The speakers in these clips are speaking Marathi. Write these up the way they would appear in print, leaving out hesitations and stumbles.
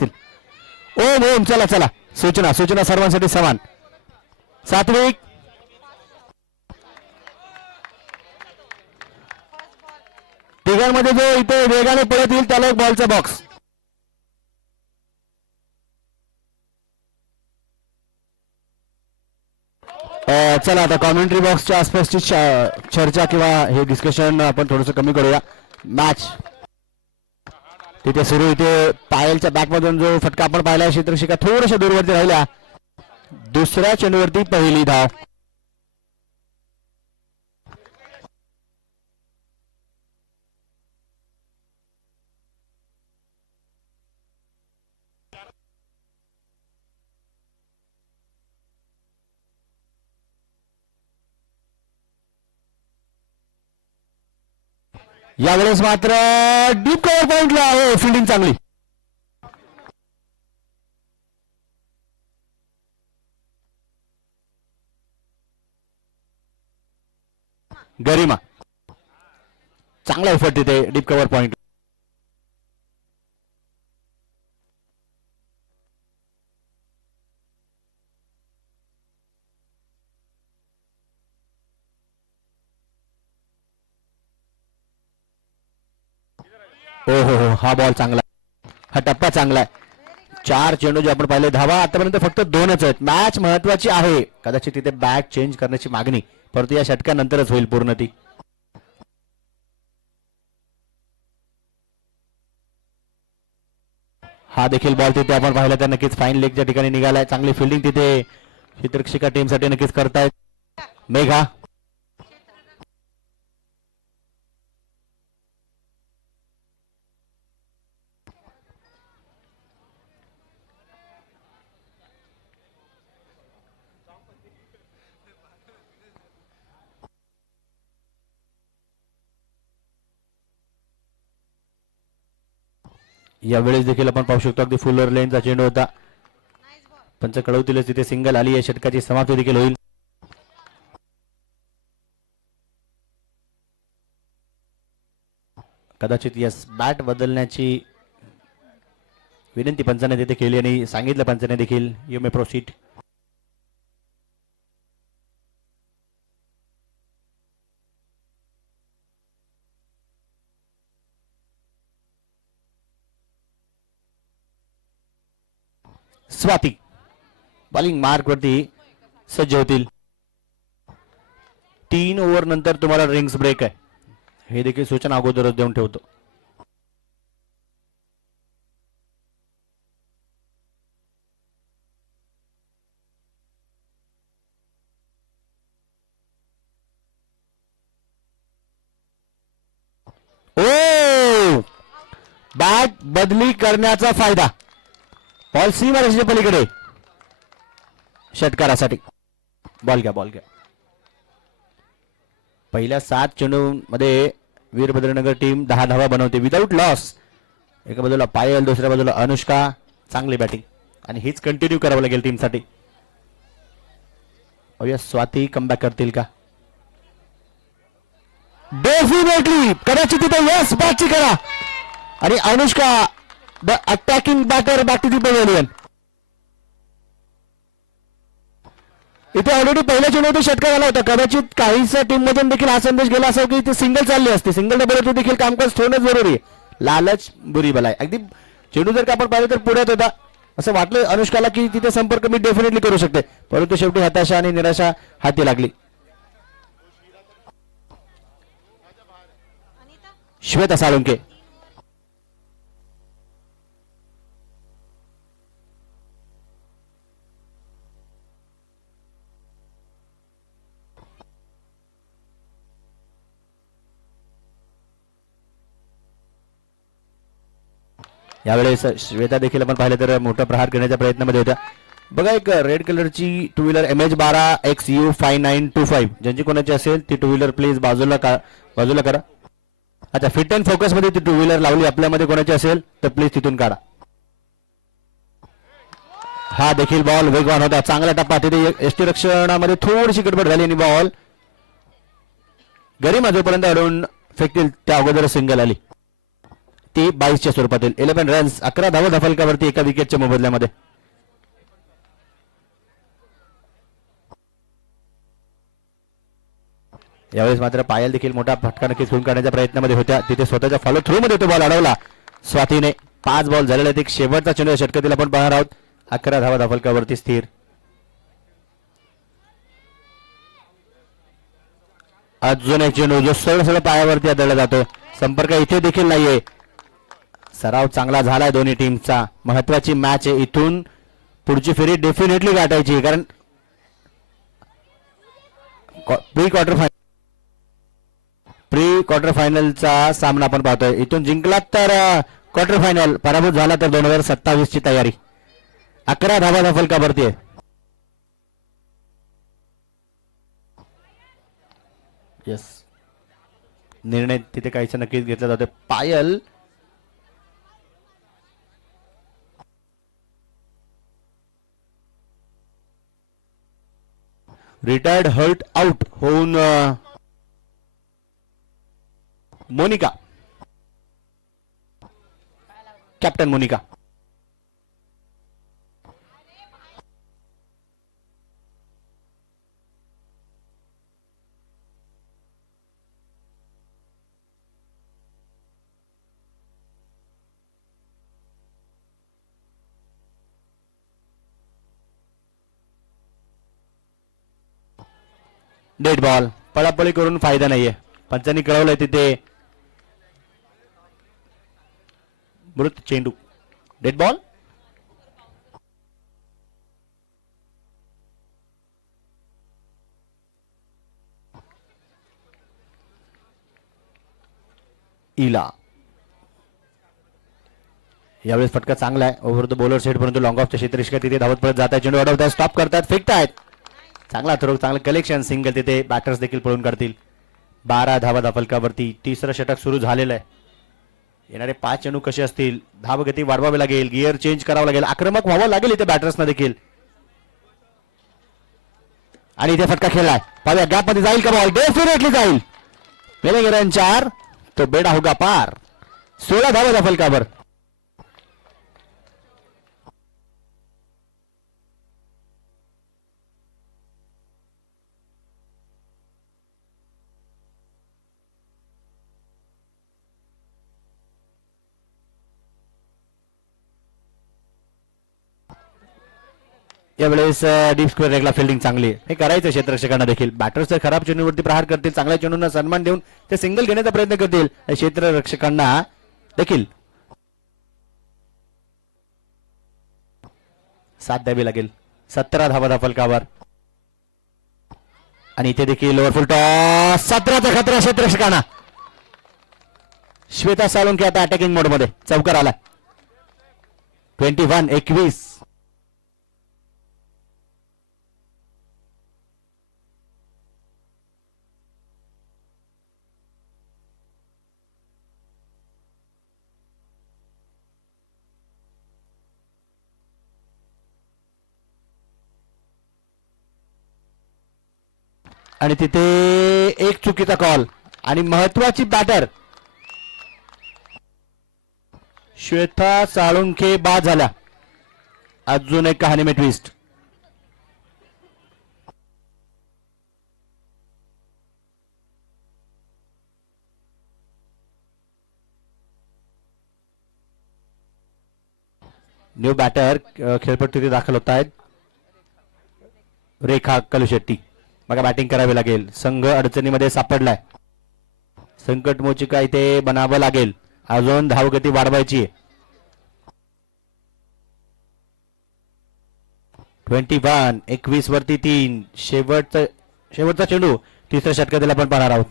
असतील. ओम ओम चला चला, सूचना सूचना सर्वांसाठी समान. सात्विक तिघांमध्ये जो इथे वेगाने पळत येईल त्याला एक बॉलचा बॉक्स. चला आता कॉमेंट्री बॉक्सच्या आसपासची चर्चा किंवा हे डिस्कशन आपण थोडंसं कमी करूया. मॅच तिथे सुरू. इथे पायलच्या बॅटमधून जो फटका आपण पाहिला, क्षेत्रशिका थोड्याशा दूरवरती राहिल्या. दुसऱ्या चेंडूवरती पहिली धाव. यावेळेस मात्र डीप कव्हर पॉइंटला आहे. फिल्डिंग चांगली. गरिमा चांगला एफर्ट तिथे डीप कव्हर पॉइंट. हो हो हो, हा बॉल चांगला, हा टप्पा चांगला आहे. 4 चेंडू जे आपण पाहिले, धावा आतापर्यंत फक्त 2च आहेत. मॅच महत्वाची आहे. कदाचित तिथे बॅट चेंज करण्याची मागणी, परंतु या षटकानंतरच होईल पूर्ण ती. हा देखील बॉल तिथे आपण पाहिला तर नक्कीच फाईन लेगच्या ठिकाणी निघालाय. चांगली फिल्डिंग तिथे चित्रशिका टीमसाठी नक्कीच करतायत. मेघा यावेळेस देखील आपण पाहू शकतो अगदी फुलर लेनचा चेंडू होता. पंच कळवतीलच तिथे सिंगल आली. या षटकाची समाप्ती देखील होईल. कदाचित यस बॅट बदलण्याची विनंती पंचाने तिथे केली आणि सांगितलं पंचाने देखील you may proceed. Swati bowling mark वरती सज्ज होतील. 3 ओव्हर नंतर तुम्हाला रिंग्स ब्रेक आहे, हे देखील सूचना अगोदरच देऊन ठेवतो. ओ बॅट बदली करण्याचा फायदा. बॉल सी मारायच्या पलीकडे षटकारासाठी. बॉल घ्या, बॉल घ्या. पहिल्या 7 चेंडूमध्ये वीरभद्रनगर टीम 10 धावा बनवते विदाऊट लॉस. एका बाजूला पायल, दुसऱ्या बाजूला अनुष्का. चांगली बॅटिंग आणि हीच कंटिन्यू करावं लागेल टीमसाठी. स्वाती कमबॅक करतील का? डेफिनेटली कदाचित तिथे यस बॅटची करा आणि Anushka the attacking batter back to the pavilion. इथे ऑलरेडी पहिल्या चेंडूमध्ये षटकार आला होता. कदाचित काहीसा टीम मधून देखील हा संदेश गेला असा की इथे सिंगल चालली असते. सिंगल डबल देखील कामकाज ठेवणं जरुरी आहे. लालच बुरी बलाय. अगदी चेंडू जर का आपण पाहिलं तर पुढ्यात होता. असं वाटलं अनुष्काला की तिथे संपर्क मी डेफिनेटली करू शकते, परंतु शेवटी हताशा आणि निराशा हाती लागली. श्वेता साळुंके यावेळेस श्वेता देखील आपण पाहिलं तर मोठा प्रहार करण्याच्या प्रयत्नामध्ये होत्या. बघा एक रेड कलरची 2 व्हीलर MH12XU5925 ज्यांची कोणाची असेल ती 2 व्हीलर प्लीज बाजूला करा. अच्छा, फिट अँड फोकस मध्ये ती 2 व्हीलर लावली. आपल्यामध्ये कोणाची असेल तर प्लीज तिथून काढा. हा देखील बॉल वेगवान होता. चांगला टप्पा. तिथे एसटी रक्षणामध्ये थोडीशी गडबड झाली आणि बॉल गरिमा जोपर्यंत अडवून फेकतील त्या अगोदर सिंगल आली. ती 22च्या स्वरूपातील 11 रन्स 11 धावा फलकावरती एका विकेटच्या मोबदल्यामध्ये. यावेळेस मात्र पायल देखील मोठा फटका नक्कीच घेऊन काढण्याच्या प्रयत्नामध्ये होत्या. तिथे स्वतःच्या फॉलो थ्रू मध्ये तो बॉल अडवला स्वातीने. 5 बॉल झालेले आहेत. एक शेवटचा चेंडू षटकातील आपण पाहणार आहोत. 11 धावा फलकावरती स्थिर. अजून एक चेंडू जो सरळ पायावरती आदळला जातो. संपर्क इथे देखील नाहीये. सराव चांगला झालाय दोन्ही टीमचा. महत्वाची मॅच आहे. इथून पुढची फेरी डेफिनेटली गाठायची, कारण प्री क्वार्टर फायनलचा सामना आपण पाहतोय. इथून जिंकलात तर क्वार्टर फायनल, पराभूत झाला तर 2027 ची तयारी. 11 धावा फलकावरती आहे. यस, निर्णय तिथे काहीच नक्कीच घेतला जातो. पायल रिटायर्ड हर्ट आउट होऊन Monika, captain Monika. Dead ball. पळापळी करून फायदा नाहीये. पंचांनी कळवलंय तिथे मृत चेंडू. Dead ball. इला यावेळेस फटका चांगला आहे. ओव्हर द बॉलर सेट, परंतु लॉंग ऑफच्या क्षेत्ररक्षक तिथे धावत परत जात आहे. चेंडू अडवतात, स्टॉप करतात, फेकतायत. चांगला थ्रो, चांगलं कलेक्शन. सिंगल तिथे बॅटर्स देखील पळून काढतील. 12 धावा फलकावरती. तिसरं षटक सुरू झालेलं आहे. येणारे 5 चेंडू कसे असतील. धावगती वाढवावी लागेल, गिअर चेंज करावं लागेल, आक्रमक व्हावं लागेल इथे बॅटर्सना देखील. आणि इथे फटका खेळलाय. पाहूया गॅप मध्ये जाईल का बॉल. डेफिनेटली जाईल. मिळेल रन 4. तो बेडा होगा पार. 16 धावा फलकावर. यावेळेस डीप स्क्वेअर रेगला फिल्डिंग चांगली. हे करायचं क्षेत्ररक्षकांना देखील. बॅटर्स खराब चेंडूवरती प्रहार करतील, चांगल्या चेंडूंना सन्मान देऊन ते सिंगल घेण्याचा प्रयत्न करतील. क्षेत्ररक्षकांना देखील साथ द्यावी लागेल. 17 धावा फलकावर. आणि इथे देखील ओव्हरफुल टॉस. 17चा खतरा क्षेत्ररक्षकांना. श्वेता साळुंखे आता अटॅकिंग मोड मध्ये चौकार आला. 21-21. आणि तिथे एक चुकीचा कॉल आणि महत्वाची बॅटर श्वेता साळुंखे बाद झाला. अजून एक कहाणी में ट्विस्ट. न्यू बॅटर खेळपट्टी दाखल होत आहेत. रेखा कलुशेट्टी. बघा बॅटिंग करावी लागेल. संघ अडचणीमध्ये सापडलाय. संकट मोचिका इथे बनावं लागेल. अजून धावगती वाढवायची. 21-21 वरती 3. शेवटचा चेंडू तिसऱ्या षटकातील आपण पाहणार आहोत.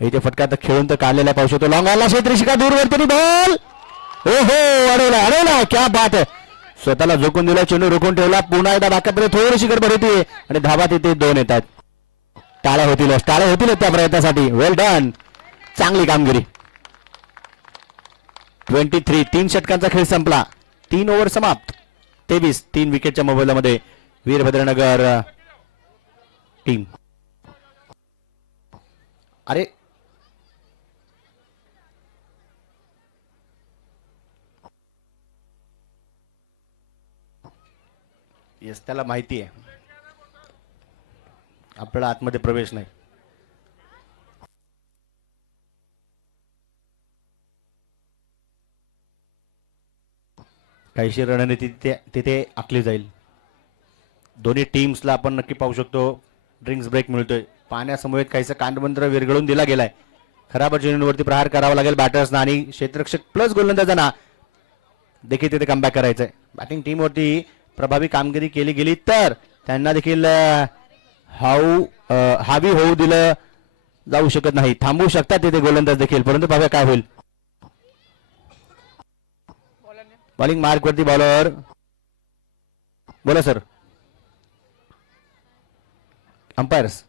इथे फटका तर खेळून तर काढलेला पाहू शकतो. लॉंग आला क्षेत्ररक्षका दूरवरती बॉल. ओहो, अडवला. क्या बात आहे. स्वतःला झोकून दिला, चेंडू रोखून ठेवला. पुन्हा एकदा बाकापर्यंत थोडीशी गडबड होती आणि धावा तिथे 2 येतात. टाळ्या होतील त्या प्रयत्नासाठी. वेल डन. चांगली कामगिरी. 23. 3 षटकांचा खेळ संपला. 3 ओव्हर समाप्त. 23. 3 विकेटच्या मोबदल्यामध्ये वीरभद्रनगर टीम. अरे येस, त्याला माहिती आहे आपल्याला आतमध्ये प्रवेश नाही. काहीशी रणनीती तिथे आखली जाईल. दोन्ही टीम्सला आपण नक्की पाहू शकतो ड्रिंक्स ब्रेक मिळतोय. पाण्यासमोर काहीसं कांडमंत्र विरघळून दिला गेलाय. खराब चेंडूवरती प्रहार करावा लागेल बॅटर्सना आणि क्षेत्ररक्षक प्लस गोलंदाजांना देखील तिथे कमबॅक करायचंय. बॅटिंग टीमवरती प्रभावी कामगिरी केली गेली तर त्यांना देखील हावी होऊ दिलं जाऊ शकत नाही. थांबवू शकतात तिथे गोलंदाज देखील, परंतु पाहूया काय होईल. बॉलिंग मार्क वरती बॉलर. बोला सर. अंपायर्स.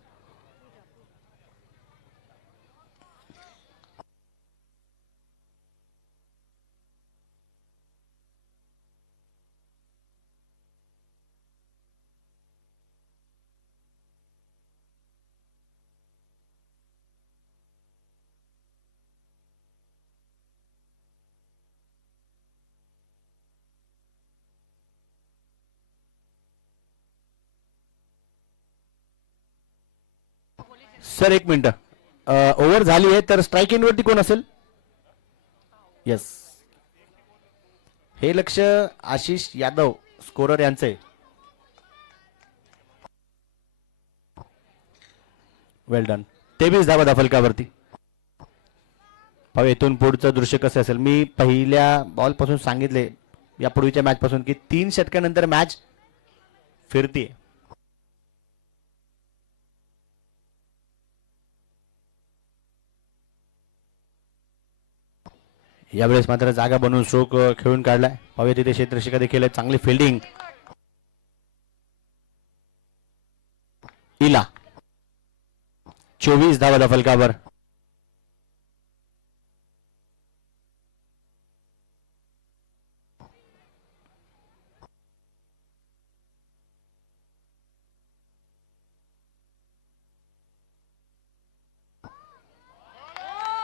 सर एक मिनिट, ओव्हर झाली आहे तर स्ट्राईक इन वरती कोण असेल? येस, हे लक्ष आशिष यादव स्कोरर यांचे. वेल डन. 23 धावा फलकावरती. पाहू इथून पुढचं दृश्य कसं असेल. मी पहिल्या बॉल पासून सांगितले यापूर्वीच्या मॅच पासून की 3 षटकानंतर मॅच फिरते. यावेळेस मात्र जागा बनवून स्ट्रोक खेळून काढलाय. पाहूया तिथे क्षेत्ररक्षक देखील चांगली फिल्डिंग. इला 24 धावा फलकावर.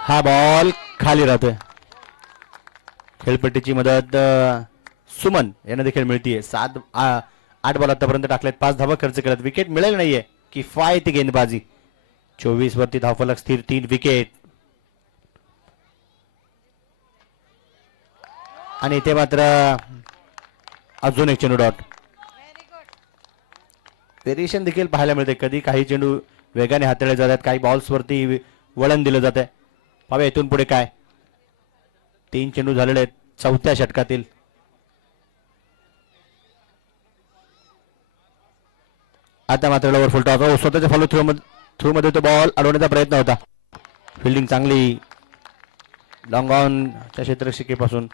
हा बॉल खाली राहतोय. खेळपट्टीची मदत सुमन यांना देखील मिळतीये. 8 बॉल आतापर्यंत टाकलेत, 5 धावा खर्च केल्यात. विकेट मिळेल नाहीये की फाय ती गेंदबाजी. 24 वरती धावफलक स्थिर, 3 विकेट. आणि इथे मात्र अजून एक चेंडू डॉट. व्हेरिएशन देखील पाहायला मिळते. कधी काही चेंडू वेगाने हाताळले जातात, काही बॉल्स वरती वळण दिलं जाते. पाहूया इथून पुढे काय. 3 चेंडू झालेले आहेत 4थ्या षटकातील. आता मात्र लवर फुल टॉस. स्वतःच्या फॉलो थ्रू मध्ये तो बॉल अडवण्याचा प्रयत्न होता. फिल्डिंग चांगली. लॉंग ऑन च्या क्षेत्ररक्षिकेपासून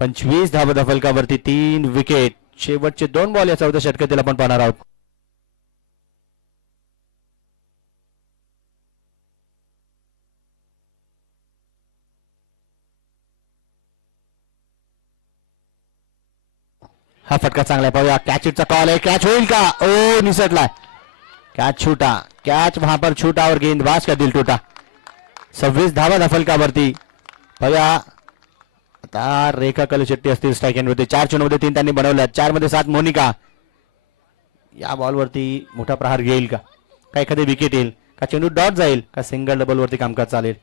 25 धावा फलकावरती, 3 विकेट. शेवटचे 2 बॉल या 4थ्या षटकातील आपण पाहणार आहोत. हा फटका चांगला आहे. पाहूया कॅच इटचा कॉल आहे. कॅच होईल का? ओ निसटलाय. कॅच छूटा. कॅच वहां पर छूटा और गेंदबाज का दिल टूटा. 26 धावा फलकावरती. पाहूया आता रेखा कलशेट्टी असतील स्ट्राईक एंडवरती. 4 चेंडूमध्ये 3 त्यांनी बनवल्या. 4 मध्ये 7 मोनिका. या बॉलवरती मोठा प्रहार घेईल का? का एखादी विकेट येईल का? चेंडू डॉट जाईल का? सिंगल डबल वरती कामकाज चालेल.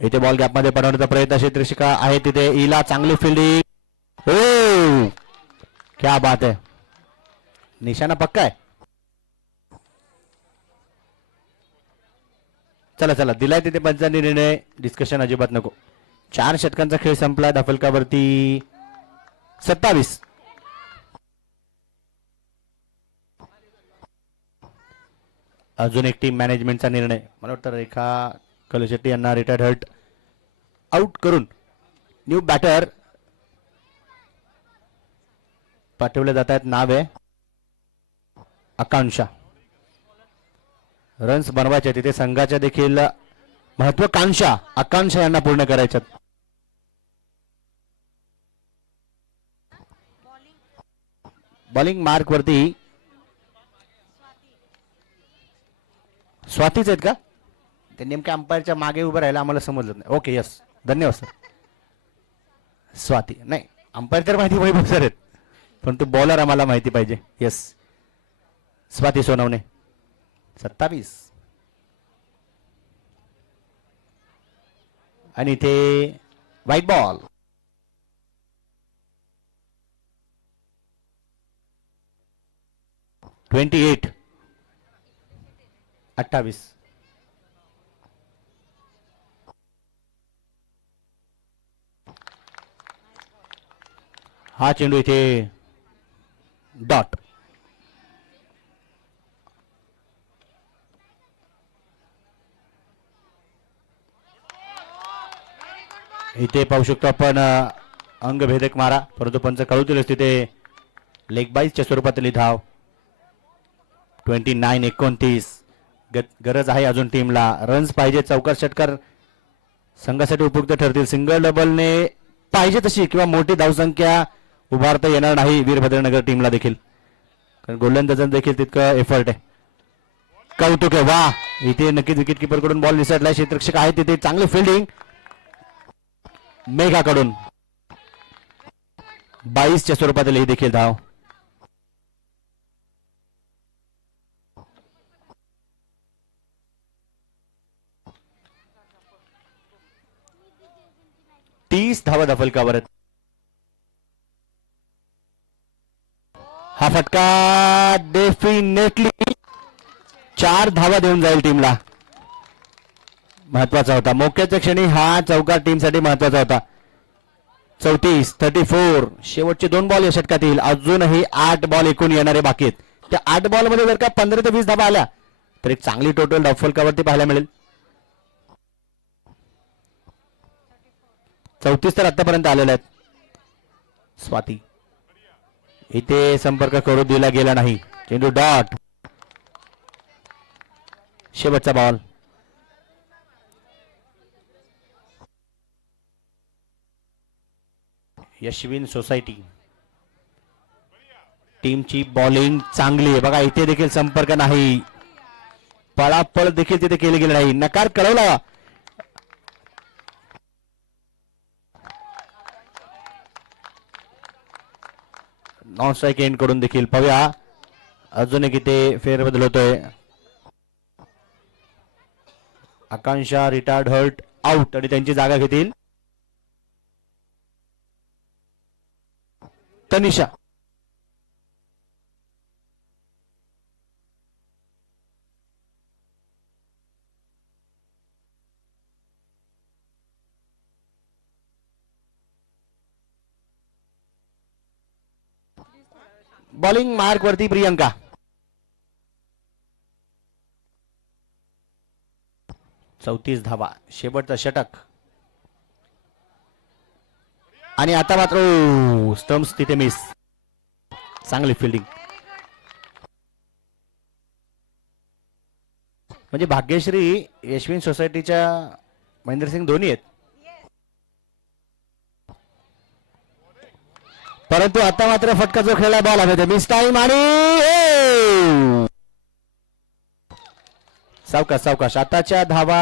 इथे बॉल गॅप मध्ये पडवण्याचा प्रयत्न क्षेत्ररक्षिका आहे तिथे. इला चांगली फिल्डिंग. ओ क्या बात है. निशाणा पक्का आहे. चला चला दिलाय तिथे पंचांनी निर्णय. डिस्कशन अजिबात नको. 4 षटकांचा खेळ संपला. धाफलकावरती 27. अजून एक टीम मॅनेजमेंटचा निर्णय. मला वाटतं रेखा कलशेट्टी यांना रिटायर्ड हर्ट आउट करून न्यू बॅटर पाठवले जात आहेत. नाव आहे आकांक्षा. रन्स बनवायचे तिथे संघाच्या देखील महत्वाकांक्षा आकांक्षा यांना पूर्ण करायच्यात. बॉलिंग मार्क वरती स्वातीच आहेत का? ते नेमक्या अंपायरच्या मागे उभं राहायला आम्हाला समजलं नाही. ओके यस धन्यवाद सर. स्वाती नाही अंपायर तर माहिती वैभव सर आहेत परंतु बॉलर आम्हाला माहिती पाहिजे. यस स्वाती सोनवणे 27 आणि इथे व्हाईट बॉल. (28) 28 हा चेंडू इथे डॉट. इथे पाहू शकतो आपण अंगभेदक मारा परंतु पंच कळवतीलच तिथे लेग बाईसच्या स्वरूपातली धाव. 29-29 गरज आहे अजून टीमला रन्स पाहिजे. चौकार षटकार संघासाठी उपयुक्त ठरतील. सिंगल डबलने पाहिजे तशी किंवा मोठी धावसंख्या उभारता येणार नाही वीरभद्रनगर टीमला देखील कारण गोलंदाजांना देखील तितकं एफर्ट आहे. कौतुक आहे वा. इथे नक्कीच विकेट किपर कडून बॉल निसटला. क्षेत्ररक्षक आहे तिथे चांगली फिल्डिंग मेघाकडून 22च्या स्वरूपातील ही देखील धाव. तीस धावा दफलकावर आहेत. हा फटका डेफिनेटली 4 धावा देऊन जाईल टीमला. महत्वाचा होता मोक्याच्या क्षणी हा चौकार टीमसाठी महत्वाचा होता. 34 शेवटचे 2 बॉल या षटकातील. अजूनही 8 बॉल एकूण येणारे बाकी आहेत. त्या 8 बॉल मध्ये जर का 15 ते 20 धावा आल्या तर एक चांगली टोटल धावफलकावरती पाहायला मिळेल. 34 तर आतापर्यंत आलेले आहेत. स्वाती इथे संपर्क करू दिला गेला नाही. चेंडू डॉट. शेवटचा बॉल. यशविन सोसायटी टीमची बॉलिंग चांगली आहे बघा. इथे देखील संपर्क नाही. पळापळ देखील तिथे केली गेली नाही. नकार कळवला. नॉन स्ट्राईक एंड कडून देखील पाहूया. अजून एक इथे फेरबदल होतोय. आकांक्षा रिटायर्ड हर्ट आउट आणि त्यांची जागा घेतील तनिषा. बॉलिंग मार्क वरती प्रियंका. चौतीस धावा शेवटचा षटक आणि आता मात्र स्टम्प्स तिथे मिस. चांगली फिल्डिंग म्हणजे भाग्यश्री यशविन सोसायटीच्या महेंद्रसिंग धोनी आहेत परंतु आता मात्र फटका जो खेळला बॉल आहे मिस टाइम आणि सावकाश सावकाश. आताच्या धावा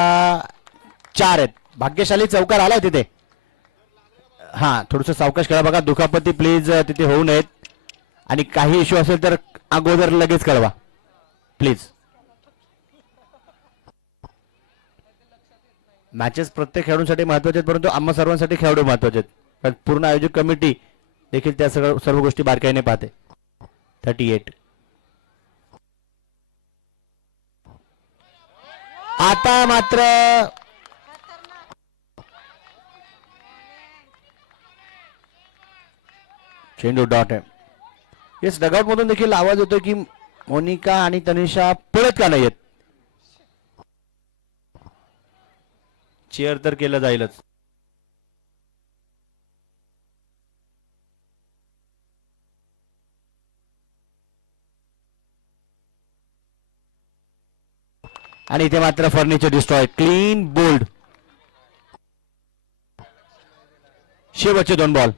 4 आहेत. भाग्यशाली चौकार आलाय तिथे. हा थोडस सावकाश खेळा बघा. दुखापती प्लीज तिथे होऊ नयेत आणि काही इश्यू असेल तर अगोदर लगेच कळवा प्लीज. मॅचेस प्रत्येक खेळाडूंसाठी महत्वाचे आहेत परंतु आम्हा सर्वांसाठी खेळाडू महत्वाचे आहेत कारण पूर्ण आयोजक कमिटी देखील त्या सर्व गोष्टी बारकाईने पाहते. 38 आता मात्र चेंडू डॉट आहे. येस डगआउट मधून देखील आवाज येतो की मोनिका आणि तनिषा पळत का नाहीयेत. चेअर तर केलं जाईलच. आणि इथे मात्र फर्निचर डिस्ट्रॉय. Clean bowled. शेवटचे 2 बॉल.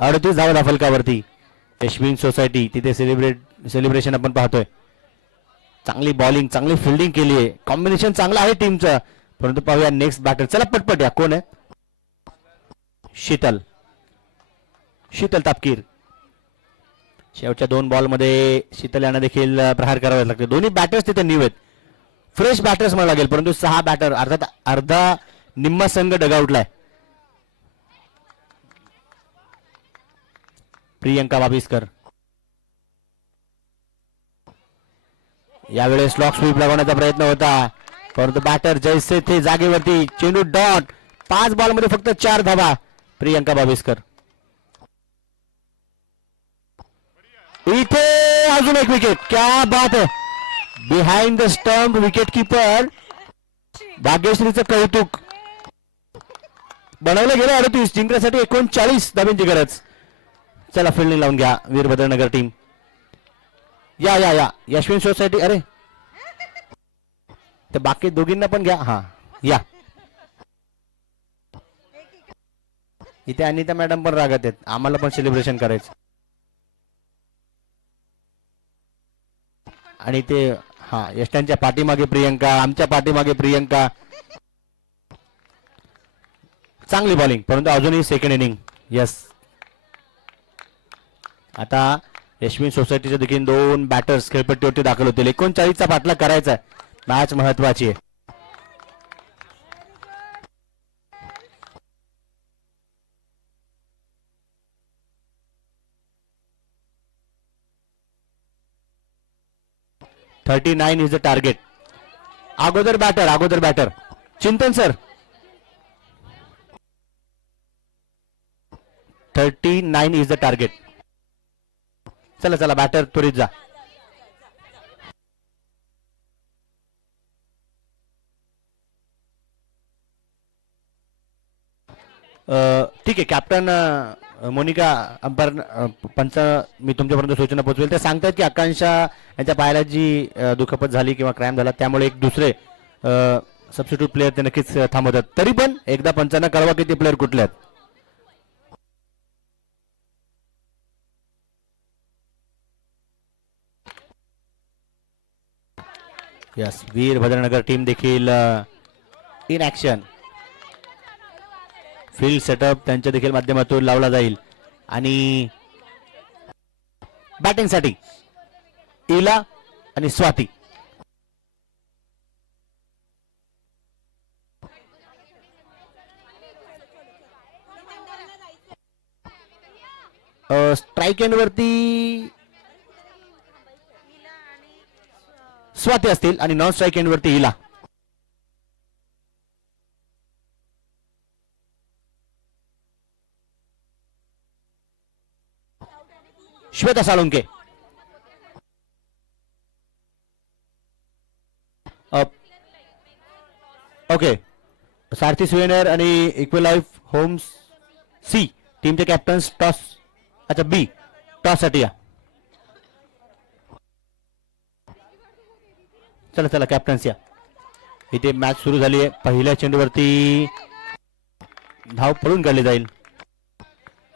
38 धावा फलकावरती. यशविन सोसायटी तिथे सेलिब्रेशन आपण पाहतोय. चांगली बॉलिंग, चांगली फिल्डिंग केली आहे. कॉम्बिनेशन चांगलं आहे टीमचं. परंतु पाहूया नेक्स्ट बॅटर. चला पटपट या. कोण आहे? शीतल तापकीर. शेवटच्या 2 बॉल मध्ये शीतल यांना देखील प्रहार करावे लागते. दोन्ही बॅटर्स तिथे न्यू आहेत. फ्रेश बॅटर्स म्हणावं लागेल. परंतु 6 बॅटर, अर्थात अर्धा निम्मा संघ डगआउटला आहे. प्रियंका बाबिस्कर. यावेळेस लॉक स्वीप लागवण्याचा प्रयत्न होता, परंतु बॅटर जैसे थे जागेवरती. चेंडू डॉट. 5 बॉल मध्ये फक्त 4 धावा. प्रियंका बाबिस्कर. इथे अजून एक विकेट. क्या बात है. Behind the stump wicket keeper भाग्यश्रीचं कौतुक. बनवलं गेलं 38. जिंकण्यासाठी 39 धाब्यांची गरज. चला फिल्डिंग लावून घ्या वीरभद्रनगर टीम. या या या यशविन सोसायटी. अरे तर बाकी दोघींना पण घ्या. हा या. इथे अनिता मॅडम पण रागत आहेत. आम्हाला पण सेलिब्रेशन करायचं. आणि ते हा यष्टांच्या पाठीमागे प्रियंका, आमच्या पाठीमागे प्रियंका. चांगली बॉलिंग, परंतु अजूनही सेकंड इनिंग. यस. आता यशविन सोसायटीचे देखील 2 बॅटर्स खेळपट्टीवरती दाखल होतील. 39चा पाठलाग करायचा आहे. मॅच महत्वाची आहे. $39 इज द टार्गेट. अगोदर बॅटर चिंतन सर. 39 is the target. चला चला बॅटर त्वरित जा. ठीक आहे कॅप्टन मोनिका अंपायर पंच मी तुमच्यापर्यंत सूचना पोहोचवेल. ते सांगतात की आकांक्षा यांच्या पायाला जी दुखापत झाली किंवा क्रॅम्प झाला त्यामुळे एक दुसरे सबस्टिट्यूट प्लेअर ते नक्कीच थांबवतात. तरी पण एकदा पंचांना कळवा की ते प्लेअर कुठले आहेत. यस. वीरभद्रनगर टीम देखील इन ऍक्शन. फील्ड सेटअप त्यांच्या देखील माध्यमातून लावला जाईल. आणि बॅटिंग साठी इला आणि स्वाती. स्ट्राईक एंड वरती स्वाती असतील आणि नॉन स्ट्राईक एंड वरती इला. श्वेता साळुंके. ओके. सारथी स्वेनर आणि इक्वलाइफ होम्स सी टीमचे कॅप्टन्स टॉस. अच्छा बी टॉस साठी या. चला चला कॅप्टन्स या. इथे मॅच सुरू झाली आहे. पहिल्या चेंडूवरती धाव पळून काढली जाईल.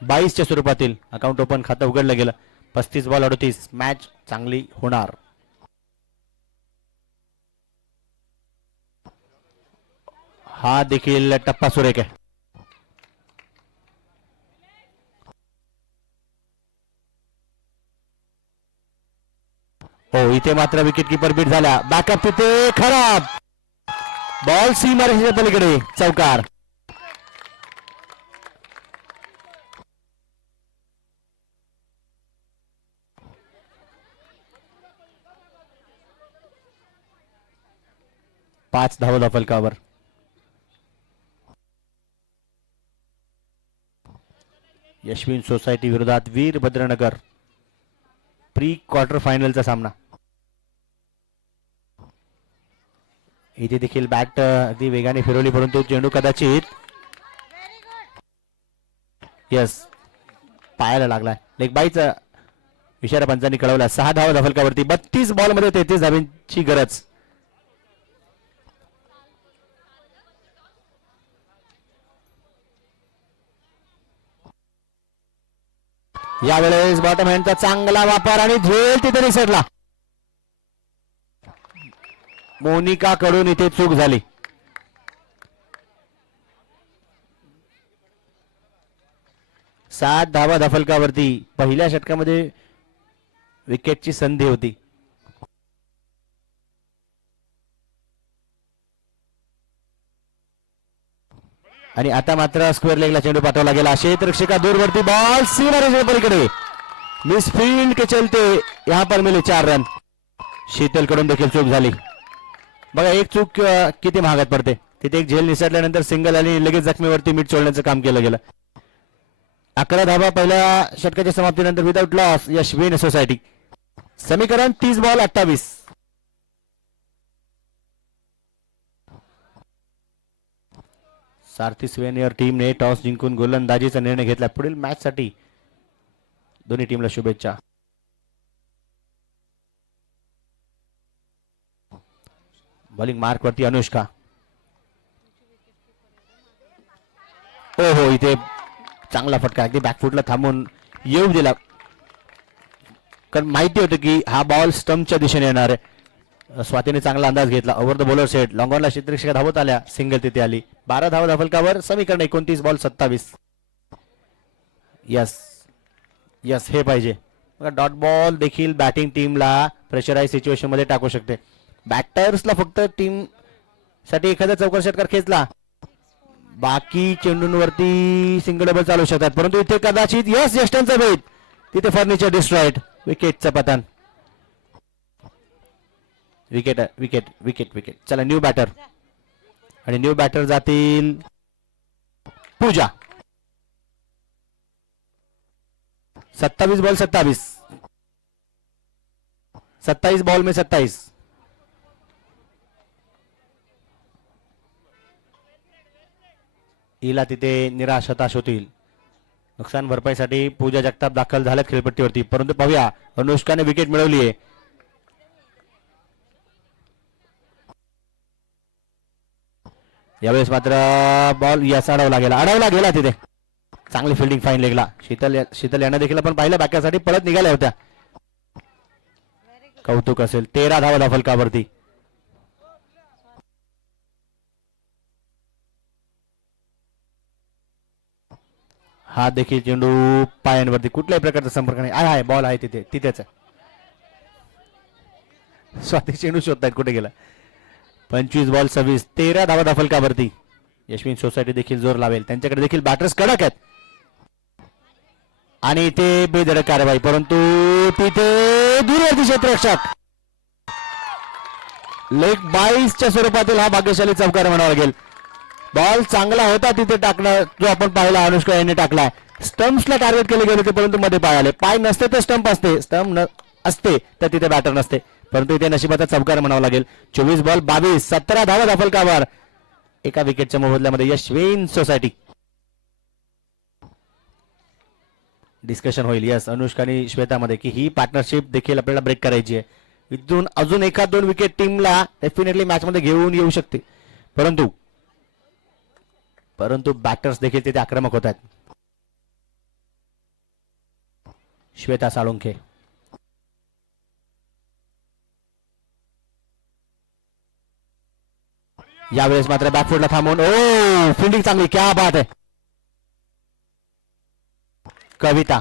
22च्या स्वरूपातील अकाउंट ओपन खातं उघडलं गेलं. 35 बॉल 38. मॅच चांगली होणार. हा देखील टप्पा सुरेख आहे. हो इथे मात्र विकेट कीपर बीट झाला. बॅकअप तिथे खराब. बॉल सीमारेषेच्या पलीकडे चौकार. पाच धावा फलकावर. यशविन सोसायटी विरोधात वीरभद्रनगर प्री क्वार्टर फायनलचा सामना. इथे देखील बॅट अगदी वेगाने फिरवली परंतु चेंडू कदाचित यस पायाला लागला. लेग बाईचा इशारा पंचांनी कळवला. 6 धावा फलकावरती. 32 बॉल मध्ये 33 धावांची गरज. यावेळेस बॉटम हँडचा चांगला वापर आणि झेल तिथे निसटला. मोनिका कडून इथे चूक झाली. 7 धावा धाफलकावरती. पहिल्या षटकामध्ये विकेटची संधी होती. आणि आता मात्र स्क्वेअर लेगला चेंडू पाठवला गेला. क्षेत्ररक्षिका दूरवरती बॉल सीमारेषेच्या पलीकडे. मिस फील्ड के चलते यहां पर मिले 4 रन. शीतल कडून देखील चूक झाली. बघा एक चूक किती महागात पडते. तिथे एक झेल निसटल्यानंतर सिंगल आणि लगेच जखमीवरती मीठ सोडण्याचं काम केलं गेलं. 11 धावा पहिल्या षटकाच्या समाप्तीनंतर विदाउट लॉस यशवीन सोसायटी. समीकरण 30 बॉल 28. सारथी स्वेनियर टीमने टॉस जिंकून गोलंदाजीचा निर्णय घेतला. पुढील मॅच साठी दोन्ही टीमला शुभेच्छा. बॉलिंग मार्क वरती अनुष्का. हो हो इथे चांगला फटका अगदी बॅकफुटला थांबून येऊ दिला. कारण माहिती होतं की हा बॉल स्टंपच्या दिशेने येणार आहे. स्वातीने चांगला अंदाज घेतला. Over the bowler set. लॉंगॉनला क्षेत्ररक्षक धावत आल्या. सिंगल तिथे आली. 12 धावा धाफलकावर. समीकरण 29 बॉल 27. यस यस हे पाहिजे. डॉट बॉल देखील बॅटिंग टीमला प्रेशराइज सिच्युएशन मध्ये टाकू शकते. बॅटर्सला फक्त टीम साठी एखादा चौकार षटकार खेचला बाकी चेंडूंवरती सिंगल डबल चालू शकतात. परंतु इथे कदाचित यस यष्टांचा भेद. तिथे फर्निचर डिस्ट्रॉइड. विकेटचं पतन. Wicket wicket wicket wicket. चला न्यू बॅटर. आणि न्यू बॅटर जातील पूजा. 27 बॉल 27. 27 बॉल में 27. हिला तिथे निराश हताश होतील. नुकसान भरपाईसाठी पूजा जगताप दाखल झाल्यात खेळपट्टीवरती. परंतु पाहूया अनुष्काने विकेट मिळवली आहे. यावेळेस मात्र बॉल यास अडवला गेला तिथे. चांगली फिल्डिंग फाईन लेगला. शीतल यांना देखील आपण पाहिलं बॅकसाठी पळत निघाल्या होत्या. कौतुक असेल. 13 धावा धाफलकावरती. हा देखील चेंडू पायांवरती. कुठल्याही प्रकारचा संपर्क नाही. आहे बॉल आहे तिथे तिथेच. स्वाती चेंडू शोधतायत कुठे गेला. 25 बॉल 26. 13 धावा धाफलकावरती. यशवीन सोसायटी देखील जोर लावेल. त्यांच्याकडे देखील बॅटर्स कडक आहेत. आणि इथे बेधडक कारवाई. परंतु तिथे दूरवरती क्षेत्ररक्षक. लेग 22च्या स्वरूपातील हा भाग्यशाली चौकार म्हणावा लागेल. बॉल चांगला होता तिथे टाकणार जो आपण पाहिला अनुष्का यांनी टाकलाय. स्टंप्सला टार्गेट केले गेले होते परंतु मध्ये पाय आले. पाय नसते तर स्टंप असते. स्टंप असते तर तिथे बॅटर नसते. परंतु इथे नशिबाचा चौकार म्हणावा लागेल. 24 बॉल 22. 17 धावा धाफलकावर. एका विकेटच्या मोबदल्यामध्ये यशवीन सोसायटी. डिस्कशन होईल यस अनुष्का आणि श्वेतामध्ये की ही पार्टनरशिप देखील आपल्याला ब्रेक करायची आहे. इथून अजून 1-2 विकेट टीमला डेफिनेटली मॅच मध्ये घेऊन येऊ शकते. परंतु बॅटर्स देखील तिथे आक्रमक होत आहेत. श्वेता साळुंखे. यावेळेस मात्र बॅकफुटला थांबून ओ फिल्डिंग चांगली. क्या बात आहे. कविता.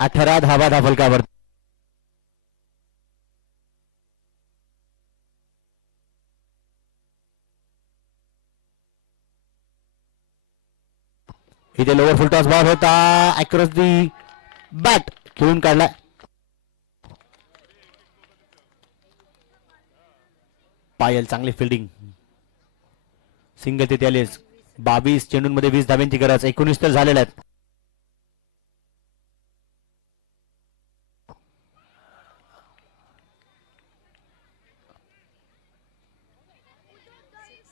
18 धावा धाफलकावर. इथे लोअर फुल टॉस बॉल होता. अक्रॉस दी बॅट खेळून काढला. पायल चांगली फिल्डिंग. सिंगल तिथे आलेच. 22 चेंडूंमध्ये 20 धाब्यांची गरज. 19 तर झालेल्या आहेत.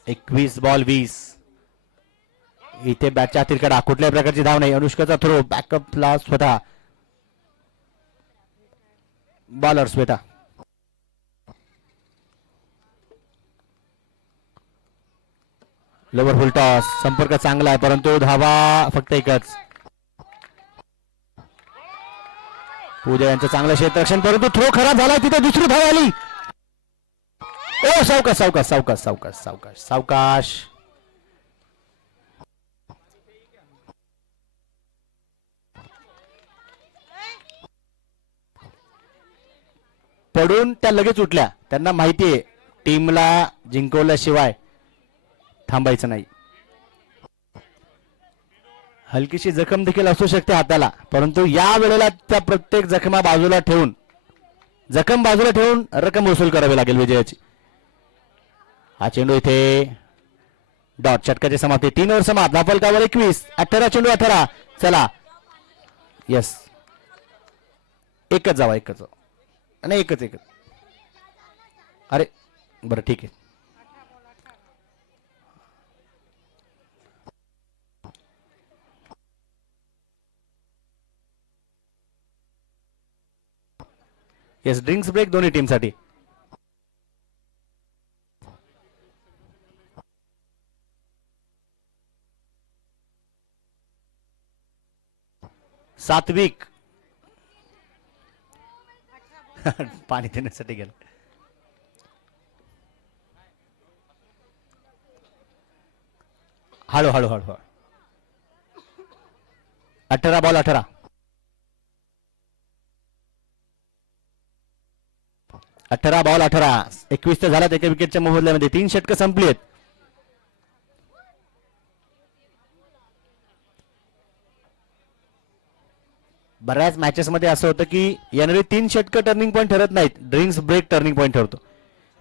एकवीस बॉल 20. इथे बॅटच्या आतील कडा. कुठल्याही प्रकारची धाव नाही. अनुष्काचा थ्रो. बॅकअपला स्वतः बॉलर श्वेता. लोअर फुल टॉस. संपर्क चांगला आहे परंतु धावा फक्त एकच. पूजा यांचं चांगलं क्षेत्ररक्षण, परंतु थ्रो खराब झाला. तिथे दुसरी धाव आली. ओ सावकाश सावकाश सावकाश सावकाश सावकाश सावकाश. पडून त्या लगेच उठल्या. त्यांना माहितीये टीमला जिंकवल्याशिवाय थांबायचं नाही. हलकीशी जखम देखील असू शकते हाताला, परंतु या वेळेला त्या प्रत्येक जखम बाजूला ठेवून रक्कम वसूल करावी लागेल विजयाची. हा चेंडू इथे डॉट. षटकाची समाप्ती. 3 ओव्हर समाप्त. धावफलकावर 21. 18 चेंडू 18. चला यस, एकच जावा नाही एकच. अरे बरं ठीक आहे. येस, ड्रिंक्स ब्रेक दोन्ही टीम साठी. सात्विक पाणी देण्यासाठी गेलं. हळू हळू हळू. 18 बॉल 18. 18 बॉल 18. 21 तर झाला एका विकेटच्या मोबदल्यामध्ये. 3 षटकं संपली आहेत. बऱ्याच मॅचेस मध्ये असं होतं की याने 3 षटकं टर्निंग पॉईंट ठरत नाहीत, ड्रिंक्स ब्रेक टर्निंग पॉईंट ठरतो.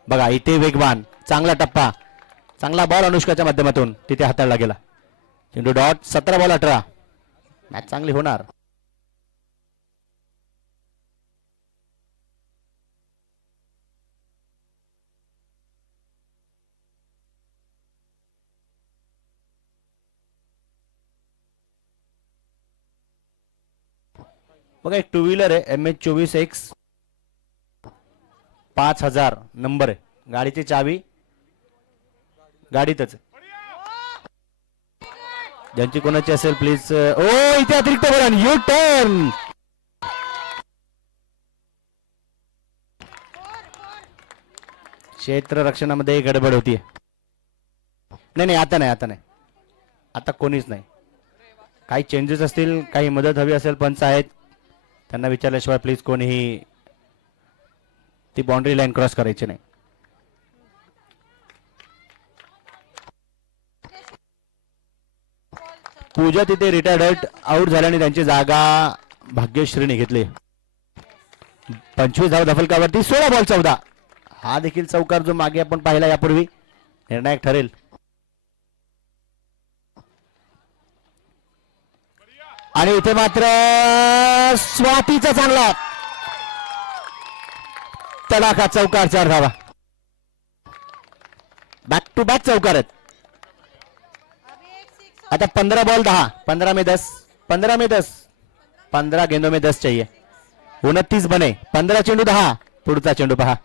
बघा इथे वेगवान चांगला टप्पा, चांगला बॉल अनुष्काच्या माध्यमातून तिथे हाताळला गेला. चेंडू डॉट. 17 बॉल 18. मॅच चांगली होणार. बघा एक 2 व्हीलर आहे MH24X 5000 नंबर आहे. गाडीची चावी गाडीतच. ज्यांची कोणाची असेल प्लीज. ओ इथे अतिरिक्त बॉल. U turn. क्षेत्र रक्षणामध्ये गडबड होती. नाही आता नाही. आता कोणीच नाही. काही चेंजेस असतील, काही मदत हवी असेल, पंच आहेत, त्यांना विचारल्याशिवाय प्लीज कोणीही ती बाउंड्री लाईन क्रॉस करायची नाही. पूजा तिथे रिटायर्ड आउट झाल्याने त्यांची जागा भाग्यश्रीने घेतली. 25 धाव धावफलकावरती. 16 बॉल 14. हा देखील चौकार जो मागे आपण पाहिला यापूर्वी निर्णायक ठरेल. आणि इथे मात्र स्वातीचा चांगला तडाखा चौकार. 4 धावा. बॅक टू बॅक चौकार आहेत. आता 15 बॉल 10. 15 में 10. 15 में 10. 15 गेंदों में 10 चाहिए. 29 बने. 15 चेंडू 10. पुढचा चेंडू पहा.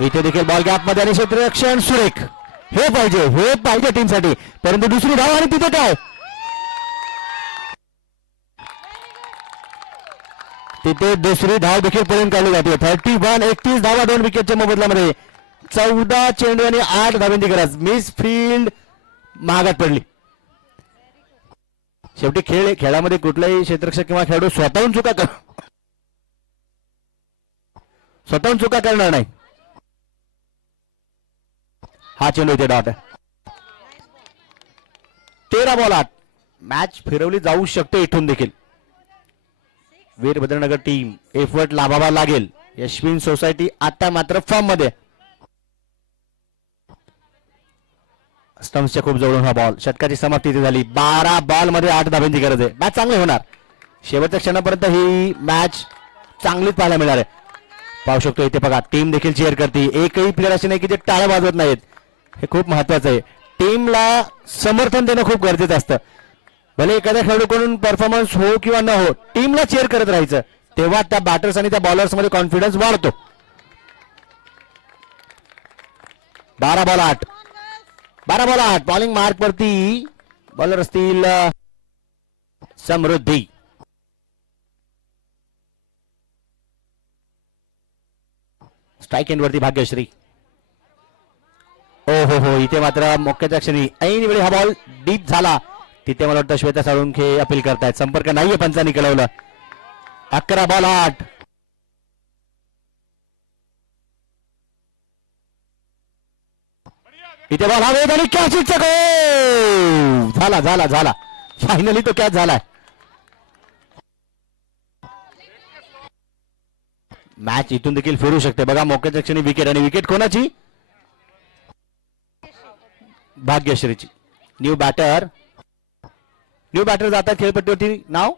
इथे देखील बॉल गॅप मध्ये आणि क्षेत्ररक्षण सुरेख. हे पाहिजे टीमसाठी. परंतु दुसरी धाव आणि तिथे काय, तिथे दुसरी धाव देखील पळून काढली जाते. 31. 31 धावा 2 विकेटच्या मोबदल्यामध्ये. 14 चेंडू आणि 8 धावांची गरज. मिस फील्ड महागात पडली. शेवटी खेळामध्ये कुठलाही क्षेत्ररक्षक किंवा खेळाडू स्वतःहून चुका करणार नाही. हा चेंडू इथे डॉट. 13 बॉल 8. मॅच फिरवली जाऊ शकते इथून देखील. वीरभद्रनगर टीम एफर्ट लाभावा लागेल. यशविन सोसायटी आता मात्र फॉर्म मध्ये. स्टम्प्सच्या खूप जवळून हा बॉल. षटकाची समाप्ती इथे झाली. 12 बॉल मध्ये 8 धाब्यांची गरज आहे. मॅच चांगली होणार. शेवटच्या क्षणापर्यंत ही मॅच चांगलीच पाहायला मिळणार आहे. पाहू शकतो इथे बघा टीम देखील चीअर करते. एकही प्लेअर असे नाही की ते टाळ्या वाजवत नाहीत. हे खूप महत्वाचं आहे. टीमला समर्थन देणं खूप गरजेचं असतं. भले एखाद्या खेळाडूकडून परफॉर्मन्स हो किंवा न हो, टीमला चीअर करत राहायचं. तेव्हा त्या बॅटर्स आणि त्या बॉलर्स मध्ये कॉन्फिडन्स वाढतो. 12 बॉल 8. 12 बॉल 8. बॉलिंग मार्क वरती बॉलर असतील समृद्धी. स्ट्राईक एंड वरती भाग्यश्री. हो हो हो, इथे मात्र मोक्याच्या क्षणी ऐन वेळी हा बॉल डीप झाला. तिथे मला वाटतं श्वेता साळुंखे अपील करतायत. संपर्क नाहीये पंचांनी कळवलं. 11 बॉल 8. इथे बॉल हवेत आणि कॅचचा गोल झाला झाला झाला. फायनली तो कॅच झालाय. मॅच इथून देखील फिरू शकते बघा. मोक्याच्या क्षणी विकेट आणि विकेट कोणाची? भाग्यश्रीची. न्यू बॅटर जातात खेळपट्टीवरती. नाव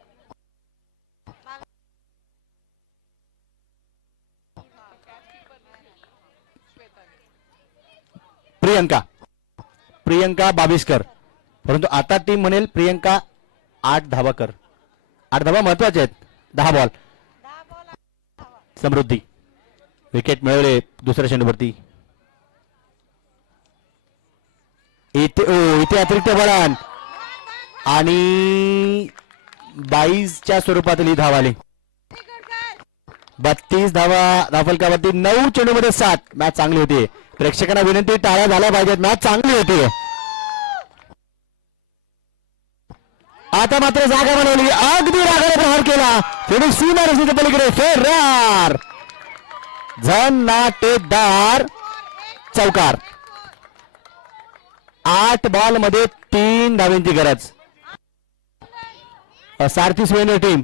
प्रियंका बाबिस्कर. परंतु आता टीम म्हणेल प्रियंका 8 धावा कर. 8 धावा महत्वाचे आहेत. 10 बॉल. समृद्धी विकेट मिळवले दुसऱ्या चेंडूवरती. इथे अतिरिक्त बळान आणि 22च्या स्वरूपातील ही धाव आली. 32 धावफलकावरती 9 चेंडूमध्ये 7. मॅच चांगली होती. प्रेक्षकांना विनंती, टाळ्या झाल्या पाहिजेत. मॅच चांगली होती. आता मात्र जागा बनवली. अगदी रागाने प्रहार केला. थोडी सीमा रस्त्याच्या पलीकडे फेरार झनाटेदार चौकार. 8 बॉल मध्ये 3 धावांची गरज. सारथी स्वेन टीम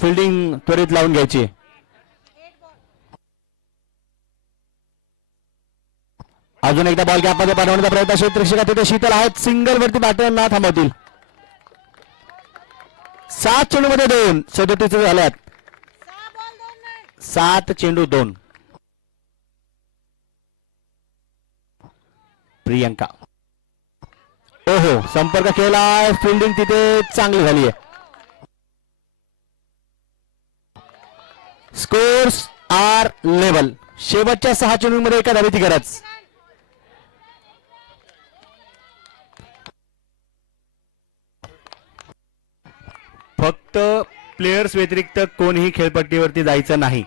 फिल्डिंग त्वरित लावून घ्यायची. अजून एकदा बॉल गॅपमध्ये पाठवण्याचा प्रयत्न. क्षेत्ररक्षक तिथे शीतल आहेत. सिंगल वरती बॅटर ना थांबवतील. 7 चेंडू मध्ये 2. 37 झाल्यात. 7 चेंडू 2. प्रियंका ओहो संपर्क केला. फिल्डिंग तिथे चांगली झाली आहे. Scores are level. शेवटच्या 6 चेंडूंमध्ये 1 धावेची गरज. फक्त प्लेयर्स व्यतिरिक्त कोणीही खेळपट्टीवरती जायचं नाही.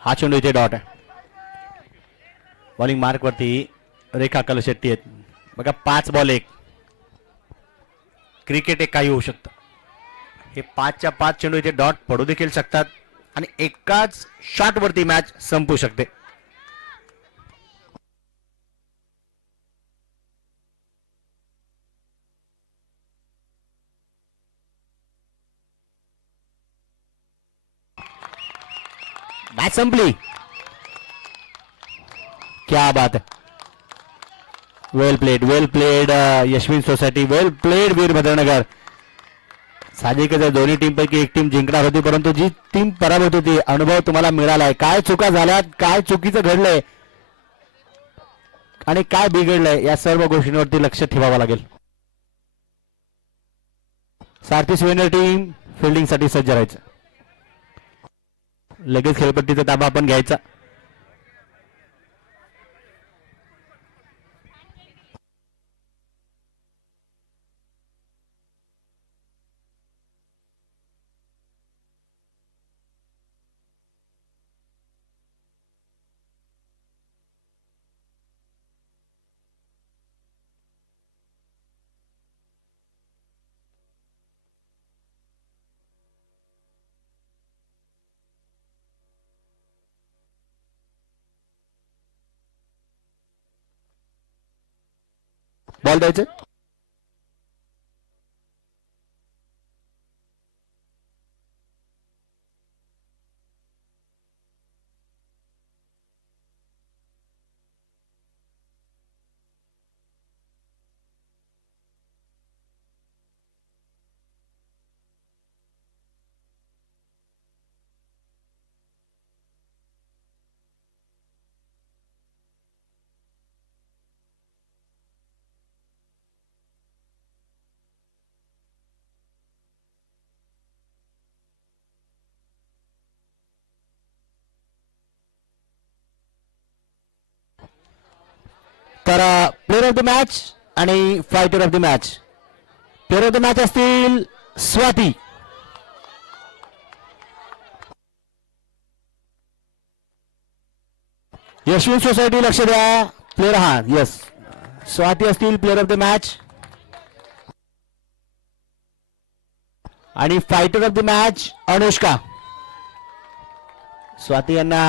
हा चेंडू इथे डॉट आहे. बॉलिंग मार्क वरती रेखा कलशेट्टी आहेत बघा. 5 बॉल 1. क्रिकेट एक काही होऊ शकतं. हे 5च्या 5 चेंडू इथे डॉट पडू देखील शकतात आणि एकाच शॉट वरती मॅच संपू शकते. मॅच संपली. क्या बात है. वेल प्लेड यशविन सोसायटी. वेल प्लेड वीरभद्रनगर. साहजिकच दोन्ही टीम पैकी एक टीम जिंकणार होती, परंतु जी टीम पराभूत होती अनुभव तुम्हाला मिळालाय. काय चुका झाल्यात, काय चुकीचं घडलंय आणि काय बिघडलंय या सर्व गोष्टींवरती लक्ष ठेवावं लागेल. सारथी स्वेनर टीम फिल्डिंग साठी सज्ज राहायचं. लगेच खेळपट्टीचा ताबा आपण घ्यायचा. बॉल द्यायचे. तर प्लेअर ऑफ द मॅच आणि fighter of the match. Player of the match असतील स्वाती. यशवंत सोसायटी लक्ष द्या. प्लेअर हा यस स्वाती असतील प्लेअर ऑफ द मॅच. आणि fighter of the match Anushka. Swati यांना